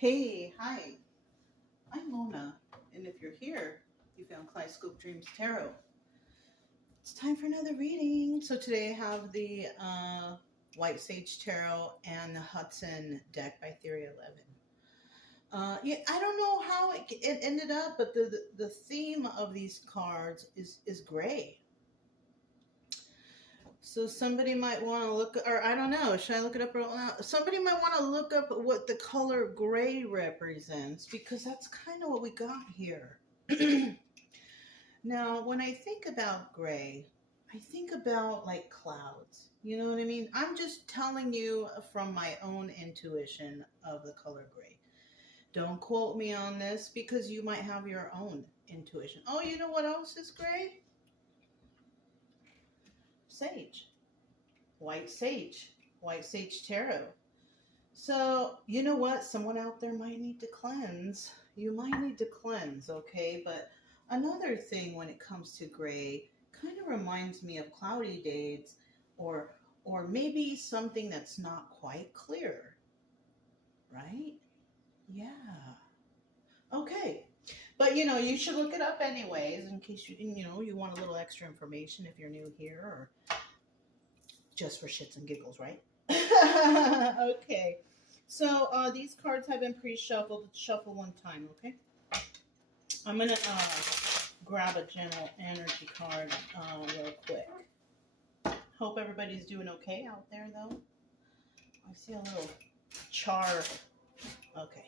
Hey, hi, I'm Mona, and if you're here, you found Kaleidoscope Dreams Tarot. It's time for another reading. So today I have the White Sage Tarot and the Hudson deck by Theory 11. Yeah, I don't know how it ended up, but the theme of these cards is gray. So somebody might want to look, or I don't know, should I look it up right now? Somebody might want to look up what the color gray represents, because that's kind of what we got here. Now, when I think about gray, I think about like clouds. You know what I mean? I'm just telling you from my own intuition of the color gray. Don't quote me on this because you might have your own intuition. Oh, you know what else is gray? Sage. White sage tarot. So, you know what? Someone out there might need to cleanse. You might need to cleanse, okay? But another thing when it comes to gray kind of reminds me of cloudy days or maybe something that's not quite clear. Right? Yeah. Okay. But you should look it up anyways in case you want a little extra information if you're new here or just for shits and giggles, right? Okay. So these cards have been pre-shuffled. Shuffle one time, okay? I'm going to grab a general energy card real quick. Hope everybody's doing okay out there, though. I see a little char. Okay.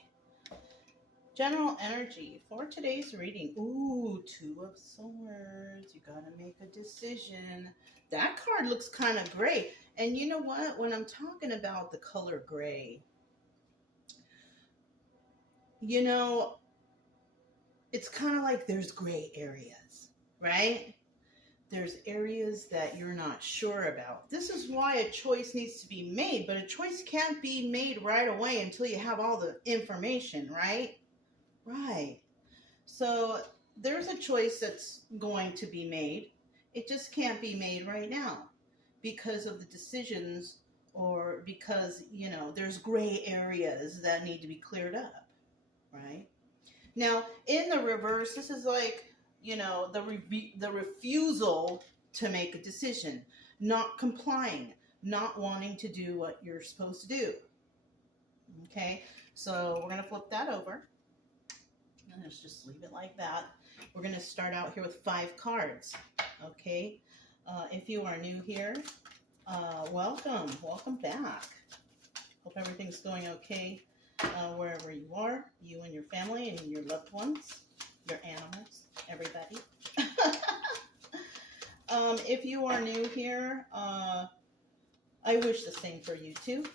General energy for today's reading. Ooh, Two of Swords. You got to make a decision. That card looks kind of gray. And you know what? When I'm talking about the color gray, it's kind of like there's gray areas, right? There's areas that you're not sure about. This is why a choice needs to be made, but a choice can't be made right away until you have all the information, right? Right. So there's a choice that's going to be made. It just can't be made right now because of the decisions or because, there's gray areas that need to be cleared up, right? Now, in the reverse, this is like, the refusal to make a decision, not complying, not wanting to do what you're supposed to do. Okay, so we're going to flip that over. And let's just leave it like that. We're going to start out here with 5 cards. Okay, if you are new here, welcome back. Hope everything's going okay wherever you are, you and your family and your loved ones, your animals, everybody. If you are new here, I wish the same for you too.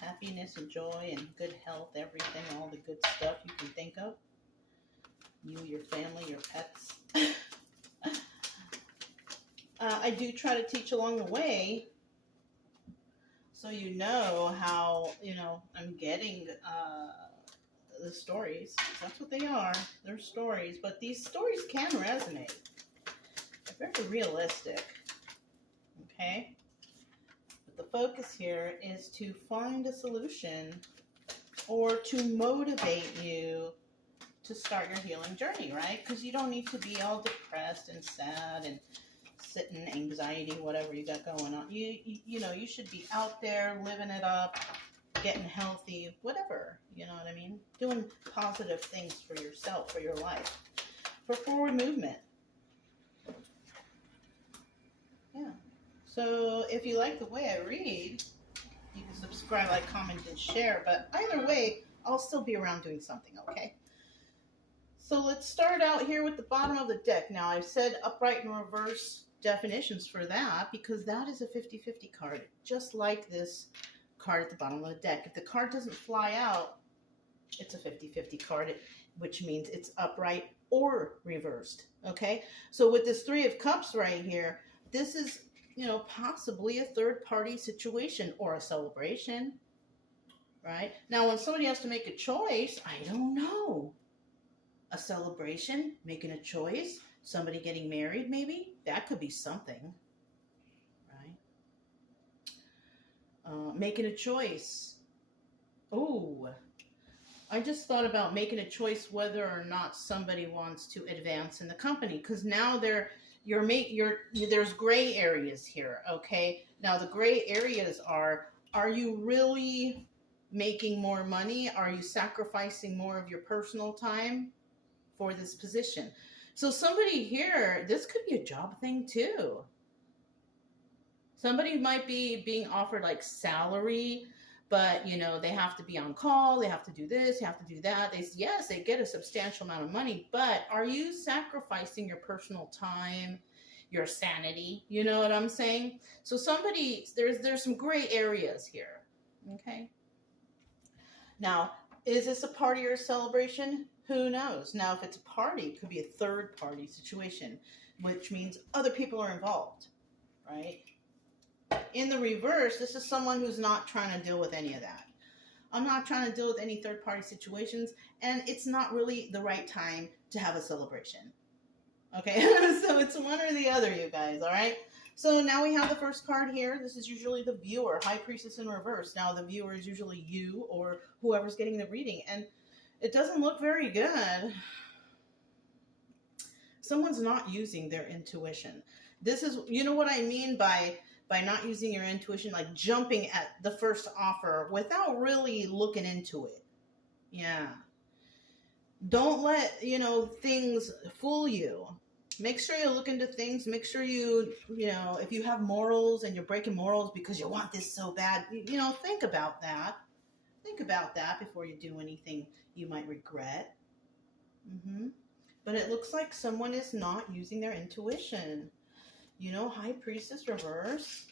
Happiness and joy and good health, everything, all the good stuff you can think of. You, your family, your pets. I do try to teach along the way, so you know how, I'm getting the stories. That's what they are. They're stories, but these stories can resonate. They're very realistic, okay? But the focus here is to find a solution or to motivate you to start your healing journey, right? Because you don't need to be all depressed and sad and sit in anxiety, whatever you got going on. You should be out there living it up, getting healthy, whatever, you know what I mean? Doing positive things for yourself, for your life, for forward movement. Yeah. So if you like the way I read, you can subscribe, like, comment, and share. But either way, I'll still be around doing something, okay? So let's start out here with the bottom of the deck. Now, I've said upright and reverse definitions for that because that is a 50-50 card, just like this card at the bottom of the deck. If the card doesn't fly out, it's a 50-50 card, which means it's upright or reversed, okay? So with this 3 of Cups right here, this is, possibly a third-party situation or a celebration, right? Now, when somebody has to make a choice, I don't know. A celebration, making a choice, somebody getting married, maybe? That could be something, right? Making a choice. Ooh, I just thought about making a choice whether or not somebody wants to advance in the company, because now there's gray areas here. Okay, now the gray areas are you really making more money? Are you sacrificing more of your personal time for this position? So somebody here, this could be a job thing too. Somebody might be being offered like salary, but they have to be on call, they have to do this, they have to do that. Yes, they get a substantial amount of money, but are you sacrificing your personal time, your sanity? You know what I'm saying? So there's some gray areas here. Okay. Now, is this a party or a celebration? Who knows? Now, if it's a party, it could be a third party situation, which means other people are involved, right? In the reverse, this is someone who's not trying to deal with any of that. I'm not trying to deal with any third party situations, and it's not really the right time to have a celebration. Okay, so it's one or the other, you guys, all right? So now we have the first card here. This is usually the viewer, High Priestess in reverse. Now the viewer is usually you or whoever's getting the reading, and it doesn't look very good. Someone's not using their intuition. This is, you know what I mean by not using your intuition, like jumping at the first offer without really looking into it. Yeah. Don't let, things fool you. Make sure you look into things. Make sure if you have morals and you're breaking morals because you want this so bad, think about that. Think about that before you do anything you might regret. But it looks like someone is not using their intuition. High Priestess reverse.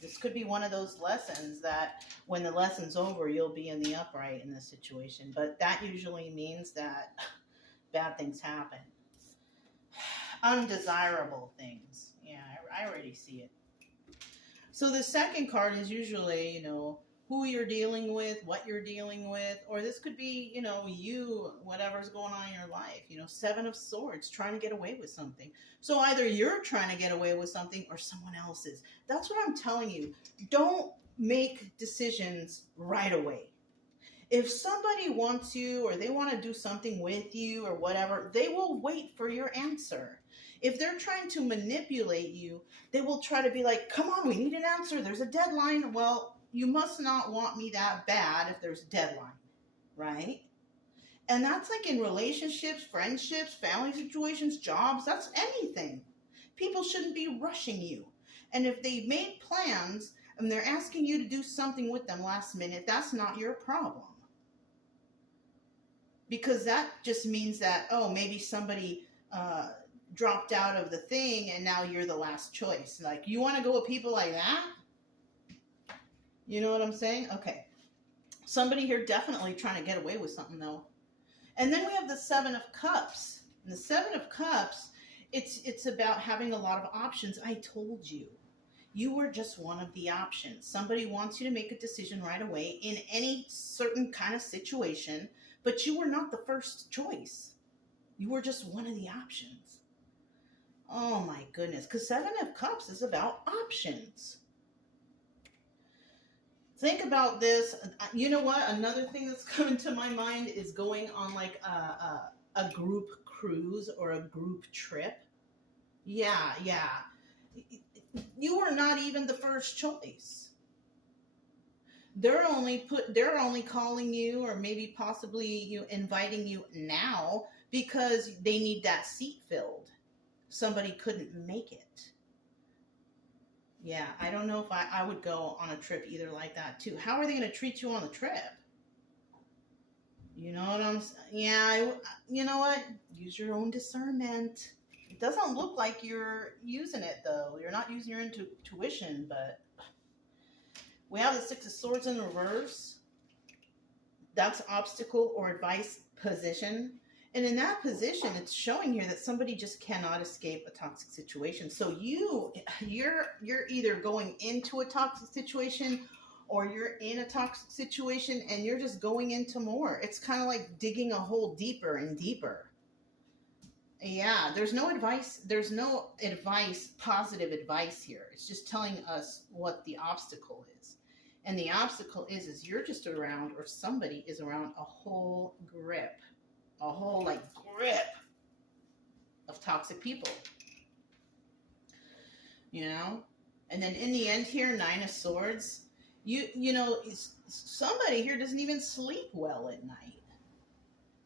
This could be one of those lessons that when the lesson's over, you'll be in the upright in this situation. But that usually means that bad things happen. Undesirable things. Yeah, I already see it. So the second card is usually, who you're dealing with, what you're dealing with, or this could be, you, whatever's going on in your life. Seven of Swords, trying to get away with something. So either you're trying to get away with something or someone else is. That's what I'm telling you. Don't make decisions right away. If somebody wants you or they want to do something with you or whatever, they will wait for your answer. If they're trying to manipulate you, they will try to be like, come on, we need an answer. There's a deadline. Well, you must not want me that bad if there's a deadline, right? And that's like in relationships, friendships, family situations, jobs, that's anything. People shouldn't be rushing you. And if they made plans and they're asking you to do something with them last minute, that's not your problem. Because that just means that, maybe somebody dropped out of the thing and now you're the last choice. Like, you want to go with people like that? You know what I'm saying? Okay. Somebody here definitely trying to get away with something, though. And then we have the Seven of Cups. And the Seven of Cups, it's about having a lot of options. I told you. You were just one of the options. Somebody wants you to make a decision right away in any certain kind of situation, but you were not the first choice. You were just one of the options. Oh my goodness. Because Seven of Cups is about options. Think about this. You know what? Another thing that's coming to my mind is going on like a group cruise or a group trip. Yeah. You were not even the first choice. They're only calling you or maybe possibly inviting you now because they need that seat filled. Somebody couldn't make it. Yeah, I don't know if I would go on a trip either like that too. How are they going to treat you on the trip? You know what I'm saying? Yeah, you know what? Use your own discernment. It doesn't look like you're using it though. You're not using your intuition, but we have the Six of Swords in reverse. That's obstacle or advice position. And in that position, it's showing here that somebody just cannot escape a toxic situation. So you're either going into a toxic situation or you're in a toxic situation and you're just going into more. It's kind of like digging a hole deeper and deeper. Yeah, there's no advice. There's no advice, positive advice here. It's just telling us what the obstacle is. And the obstacle is you're just around, or somebody is around a whole grip, a whole like grip of toxic people, you know? And then in the end here, Nine of Swords, you know, somebody here doesn't even sleep well at night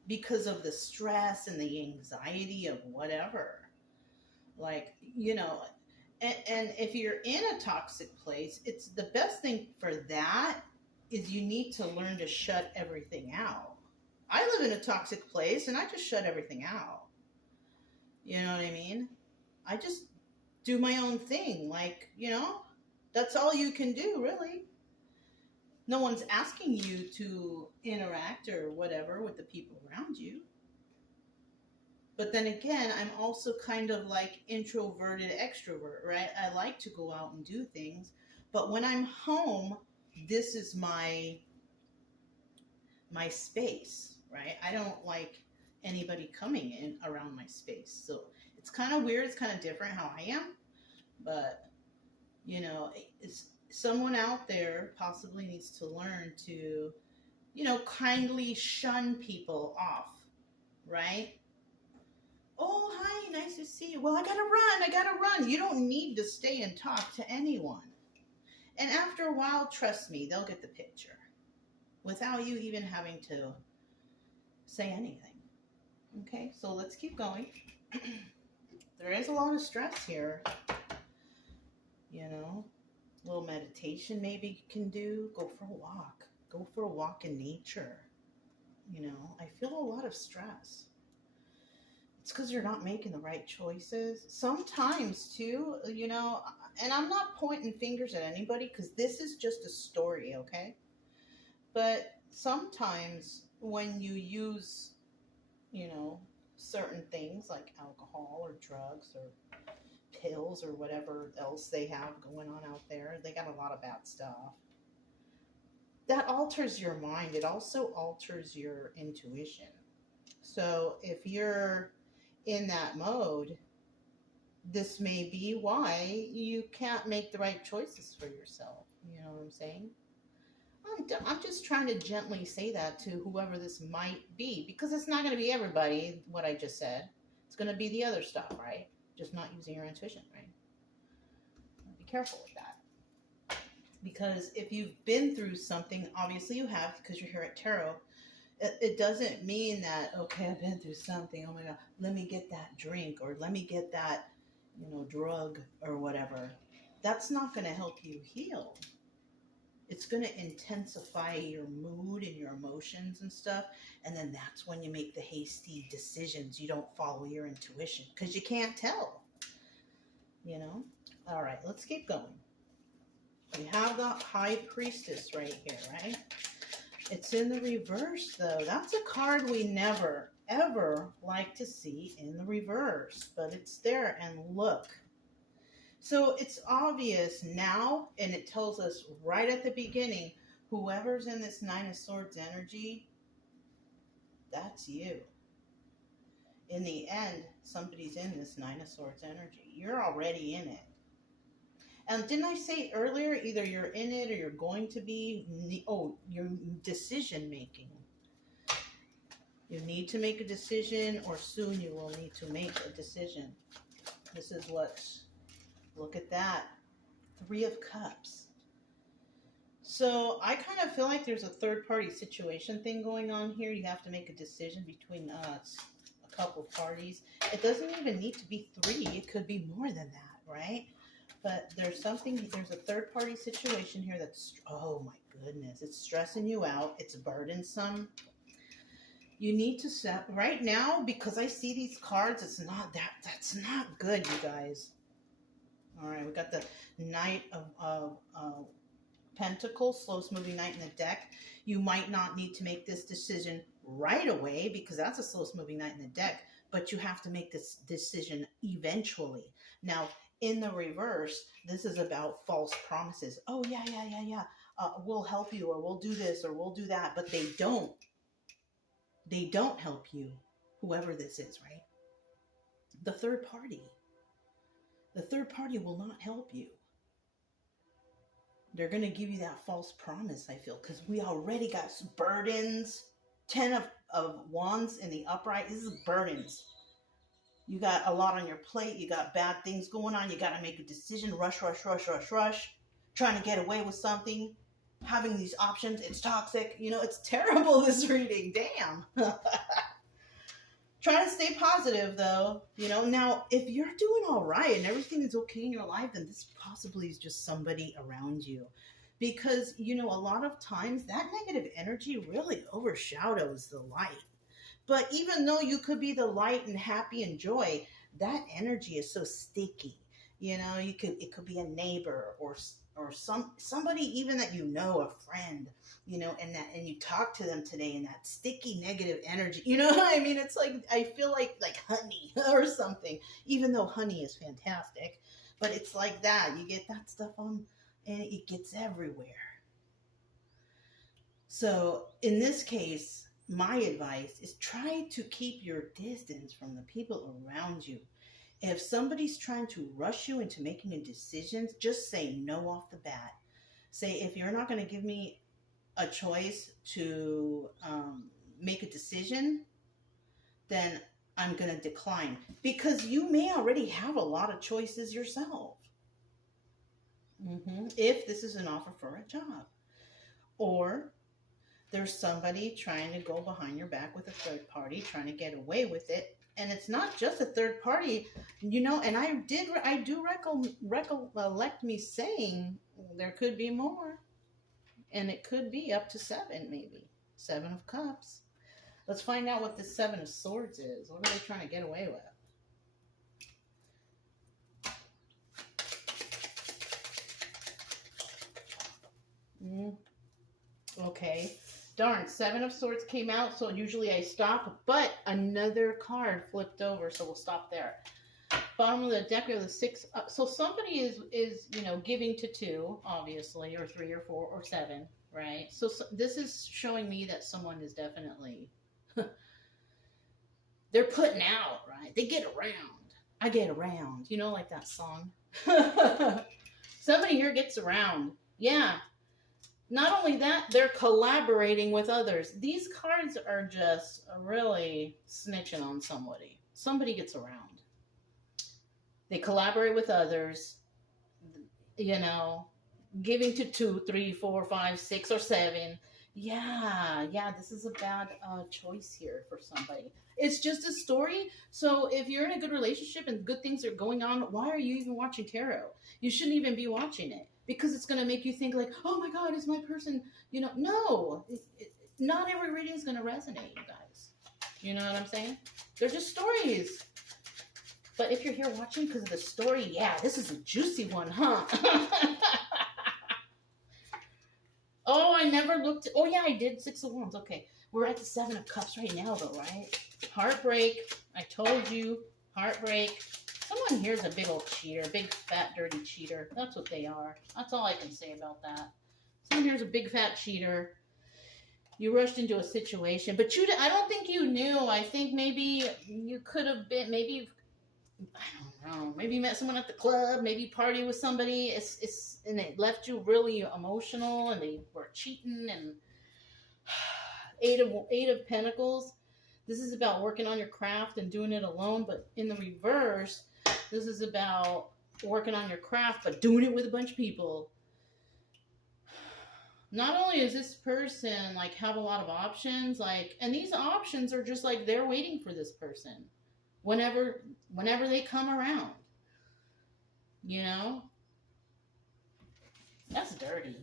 because of the stress and the anxiety of whatever. Like, you know, and if you're in a toxic place, it's the best thing for that is you need to learn to shut everything out. I live in a toxic place and I just shut everything out. You know what I mean? I just do my own thing. Like, you know, that's all you can do, really. No one's asking you to interact or whatever with the people around you. But then again, I'm also kind of like introverted extrovert, right? I like to go out and do things. But when I'm home, this is my space, right? I don't like anybody coming in around my space. So it's kind of weird. It's kind of different how I am. But, you know, someone out there possibly needs to learn to, you know, kindly shun people off, right? Oh, hi, nice to see you. Well, I gotta run. You don't need to stay and talk to anyone. And after a while, trust me, they'll get the picture without you even having to say anything. Okay, so let's keep going. There is a lot of stress here. You know, a little meditation maybe you can do. Go for a walk. Go for a walk in nature. You know, I feel a lot of stress. It's because you're not making the right choices. Sometimes, too, you know, and I'm not pointing fingers at anybody because this is just a story, okay? But sometimes when you use, you know, certain things like alcohol or drugs or pills or whatever else they have going on out there, they got a lot of bad stuff. That alters your mind. It also alters your intuition. So if you're in that mode, this may be why you can't make the right choices for yourself. You know what I'm saying? I'm just trying to gently say that to whoever this might be, because it's not going to be everybody, what I just said. It's going to be the other stuff, right? Just not using your intuition, right? Be careful with that. Because if you've been through something, obviously you have, because you're here at Tarot, it doesn't mean that, okay, I've been through something, oh my God, let me get that drink or let me get that, you know, drug or whatever. That's not going to help you heal. It's going to intensify your mood and your emotions and stuff. And then that's when you make the hasty decisions. You don't follow your intuition because you can't tell, you know? All right, let's keep going. We have the High Priestess right here, right? It's in the reverse, though. That's a card we never, ever like to see in the reverse. But it's there, and look. So it's obvious now, and it tells us right at the beginning, whoever's in this Nine of Swords energy, that's you. In the end, somebody's in this Nine of Swords energy. You're already in it. And didn't I say earlier, either you're in it or you're going to be, your decision making. You need to make a decision, or soon you will need to make a decision. This is what, look at that, 3 of Cups. So I kind of feel like there's a third party situation thing going on here. You have to make a decision between a couple parties. It doesn't even need to be 3. It could be more than that, right? But there's a third party situation here that's, oh my goodness, it's stressing you out. It's burdensome. You need to set, right now, because I see these cards, that's not good, you guys. All right, we got the Knight of Pentacles, slowest moving knight in the deck. You might not need to make this decision right away because that's the slowest moving knight in the deck, but you have to make this decision eventually. Now, in the reverse, this is about false promises. Oh, yeah. We'll help you, or we'll do this, or we'll do that. But they don't. They don't help you, whoever this is, right? The third party. The third party will not help you. They're going to give you that false promise, I feel, because we already got burdens. 10 of wands in the upright. This is burdens. You got a lot on your plate. You got bad things going on. You got to make a decision. Rush, rush, rush, rush, rush. Trying to get away with something. Having these options. It's toxic. You know, it's terrible, this reading. Damn. Try to stay positive, though. You know, now, if you're doing all right and everything is okay in your life, then this possibly is just somebody around you. Because, you know, a lot of times that negative energy really overshadows the light. But even though you could be the light and happy and joy, that energy is so sticky. You know, it could be a neighbor or somebody even that you know, a friend, you know, and you talk to them today and that sticky negative energy. You know what I mean? It's like I feel like honey or something. Even though honey is fantastic, but it's like that. You get that stuff on and it gets everywhere. So in this case, my advice is try to keep your distance from the people around you. If somebody's trying to rush you into making a decision, just say no off the bat. Say, if you're not going to give me a choice to make a decision, then I'm going to decline. Because you may already have a lot of choices yourself. If this is an offer for a job. Or there's somebody trying to go behind your back with a third party, trying to get away with it. And it's not just a third party, you know, and I do recollect me saying there could be more. And it could be up to 7, maybe. 7 of Cups. Let's find out what this 7 of Swords is. What are they trying to get away with? Okay. Darn, 7 of Swords came out, so usually I stop, but another card flipped over, so we'll stop there. Bottom of the deck, we have the 6. So somebody is you know, giving to 2, obviously, or 3 or 4 or 7, right? So this is showing me that someone is definitely, they're putting out, right? They get around. I get around. You know, like that song. Somebody here gets around. Yeah. Not only that, they're collaborating with others. These cards are just really snitching on somebody. Somebody gets around. They collaborate with others, you know, giving to 2, 3, 4, 5, 6, or 7. Yeah, this is a bad choice here for somebody. It's just a story. So if you're in a good relationship and good things are going on, why are you even watching tarot? You shouldn't even be watching it. Because it's going to make you think like, oh my God, is my person, you know, no. Not every reading is going to resonate, you guys. You know what I'm saying? They're just stories. But if you're here watching because of the story, yeah, this is a juicy one, huh? Oh, I never looked. Oh, yeah, I did. 6 of Wands. Okay. We're at the 7 of Cups right now, though, right? Heartbreak. I told you. Heartbreak. Someone here's a big old cheater, big fat dirty cheater. That's what they are. That's all I can say about that. Someone here's a big fat cheater. You rushed into a situation, but I don't think you knew. I think maybe you could have been, maybe, I don't know, maybe you met someone at the club, maybe party with somebody, and it left you really emotional, and they were cheating, and 8 of Pentacles. This is about working on your craft and doing it alone, but in the reverse, this is about working on your craft, but doing it with a bunch of people. Not only is this person, like, have a lot of options, like, and these options are just, like, they're waiting for this person whenever they come around. You know? That's dirty.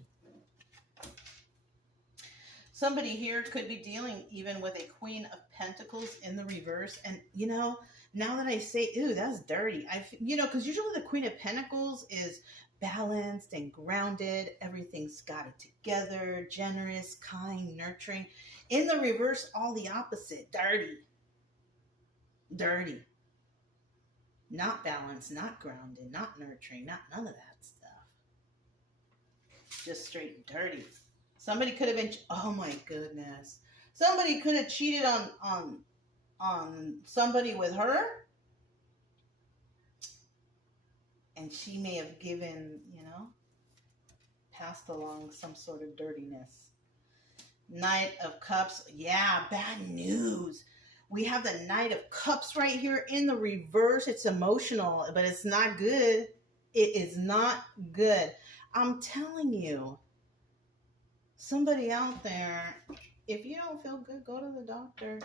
Somebody here could be dealing even with a Queen of Pentacles in the reverse. And, you know, now that I say, ooh, that's dirty. You know, because usually the Queen of Pentacles is balanced and grounded. Everything's got it together. Generous, kind, nurturing. In the reverse, all the opposite. Dirty. Dirty. Not balanced, not grounded, not nurturing, none of that stuff. Just straight dirty. Somebody could have been, oh my goodness. Somebody could have cheated on somebody with her. And she may have given, you know, passed along some sort of dirtiness. Knight of Cups. Yeah, bad news. We have the Knight of Cups right here in the reverse. It's emotional, but it's not good. It is not good. I'm telling you, somebody out there, if you don't feel good, go to the doctor.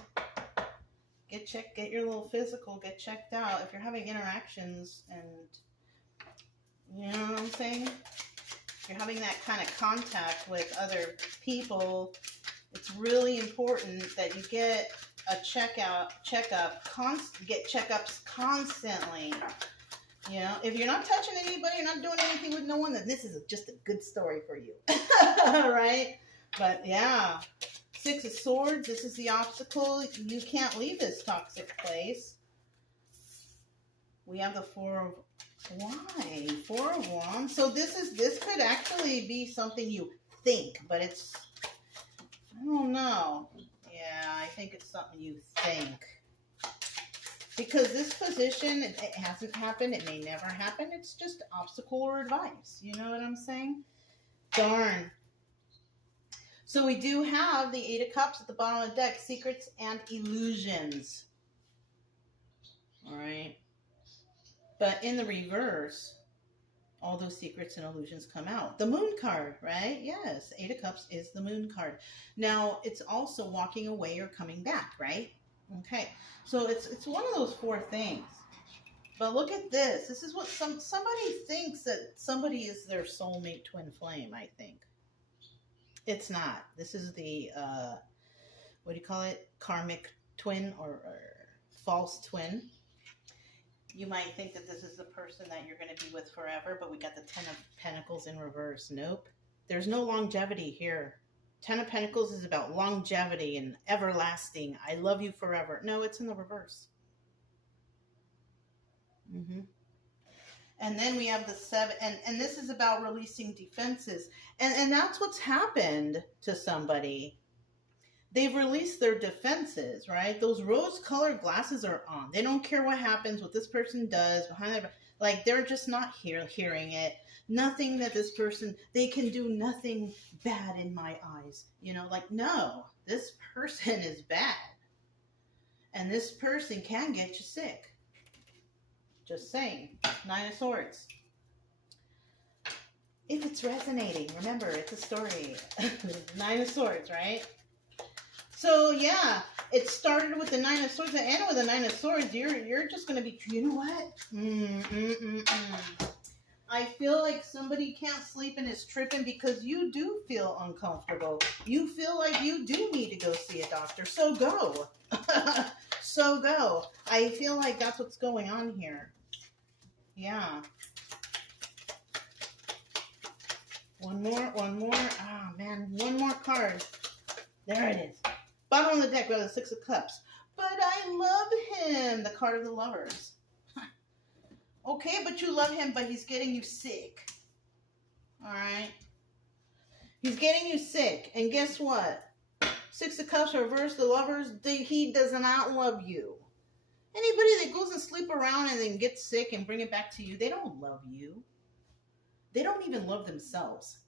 Get your little physical, get checked out. If you're having interactions and, you know what I'm saying? If you're having that kind of contact with other people, it's really important that you get a checkup, get checkups constantly. You know, if you're not touching anybody, you're not doing anything with no one, then this is just a good story for you. Right? But yeah, Six of Swords, this is the obstacle. You can't leave this toxic place. We have the Four of Wands. So this could actually be something you think, but it's, I don't know. Yeah, I think it's something you think. Because this position, it hasn't happened. It may never happen. It's just obstacle or advice. You know what I'm saying? Darn. So we do have the Eight of Cups at the bottom of the deck. Secrets and illusions. All right. But in the reverse, all those secrets and illusions come out. The Moon card, right? Yes. Eight of Cups is the Moon card. Now, it's also walking away or coming back, right? Okay. So it's one of those four things. But look at this. This is what somebody thinks that somebody is their soulmate twin flame, I think. It's not. This is the, what do you call it? Karmic twin or false twin. You might think that this is the person that you're going to be with forever, but we got the Ten of Pentacles in reverse. Nope. There's no longevity here. Ten of Pentacles is about longevity and everlasting. I love you forever. No, it's in the reverse. And then we have the Seven, and this is about releasing defenses. And that's what's happened to somebody. They've released their defenses, right? Those rose-colored glasses are on. They don't care what happens, what this person does behind their, like, they're just not hearing it. Nothing that this person, they can do nothing bad in my eyes. You know, like, no, this person is bad. And this person can get you sick. Just saying. Nine of Swords. If it's resonating, remember, it's a story. Nine of Swords, right? So, yeah, it started with the Nine of Swords. And with the Nine of Swords, you're just going to be, you know what? I feel like somebody can't sleep and is tripping because you do feel uncomfortable. You feel like you do need to go see a doctor. So go. So go. I feel like that's what's going on here. Yeah. One more. Ah, man. One more card. There it is. Bottom of the deck, we have the Six of Cups. But I love him. The card of the Lovers. Okay, but you love him, but he's getting you sick. All right? He's getting you sick. And guess what? Six of Cups reverse, the Lovers, he does not love you. Anybody that goes and sleep around and then gets sick and bring it back to you, they don't love you. They don't even love themselves.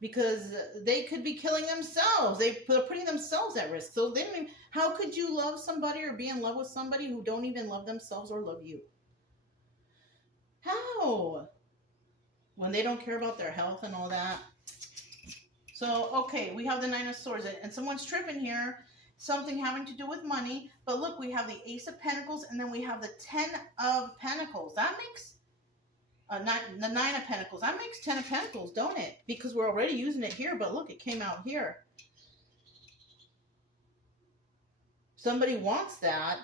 Because they could be killing themselves. They're putting themselves at risk. So they don't even, how could you love somebody or be in love with somebody who don't even love themselves or love you? How? When they don't care about their health and all that. So, okay, we have the Nine of Swords. And someone's tripping here. Something having to do with money. But look, we have the Ace of Pentacles. And then we have the Ten of Pentacles. That makes... the Nine of Pentacles. That makes Ten of Pentacles, don't it? Because we're already using it here, but look, it came out here. Somebody wants that,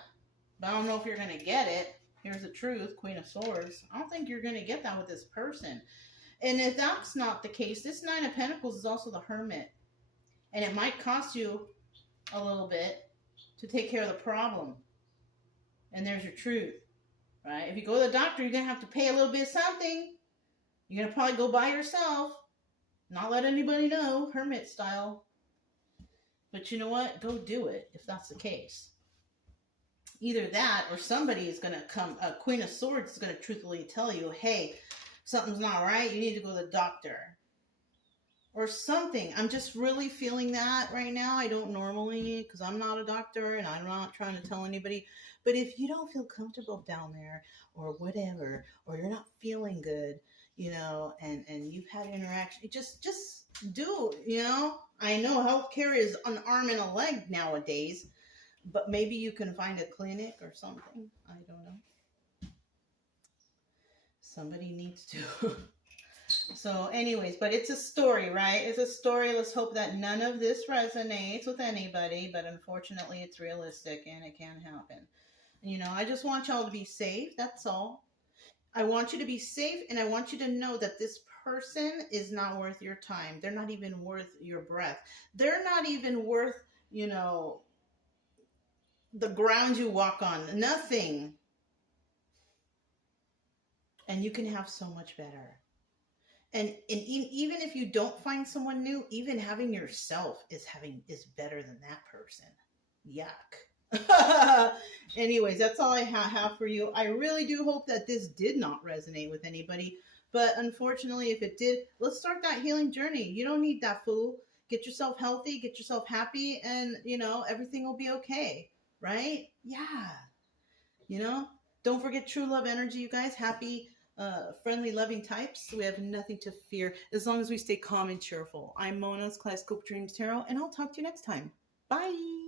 but I don't know if you're going to get it. Here's the truth, Queen of Swords. I don't think you're going to get that with this person. And if that's not the case, this Nine of Pentacles is also the Hermit. And it might cost you a little bit to take care of the problem. And there's your truth. Right? If you go to the doctor, you're going to have to pay a little bit of something. You're going to probably go by yourself. Not let anybody know. Hermit style. But you know what? Go do it if that's the case. Either that or somebody is going to come, Queen of Swords is going to truthfully tell you, hey, something's not right. You need to go to the doctor or something. I'm just really feeling that right now. I don't normally, because I'm not a doctor and I'm not trying to tell anybody. But if you don't feel comfortable down there or whatever, or you're not feeling good, and you've had interaction, just do, I know healthcare is an arm and a leg nowadays, but maybe you can find a clinic or something. I don't know. Somebody needs to. So anyways, but it's a story, right? It's a story. Let's hope that none of this resonates with anybody, but unfortunately it's realistic and it can happen. I just want y'all to be safe. That's all. I want you to be safe, and I want you to know that this person is not worth your time. They're not even worth your breath. They're not even worth, the ground you walk on. Nothing. And you can have so much better. And even if you don't find someone new, even having yourself is better than that person. Yuck. Anyways, that's all I have for you. I really do hope that this did not resonate with anybody. But unfortunately, if it did, let's start that healing journey. You don't need that fool. Get yourself healthy, get yourself happy, and, everything will be okay. Right? Yeah. Don't forget true love energy, you guys. Happy, friendly, loving types. We have nothing to fear as long as we stay calm and cheerful. I'm Mona's Kaleidoscope Dreams Tarot, and I'll talk to you next time. Bye.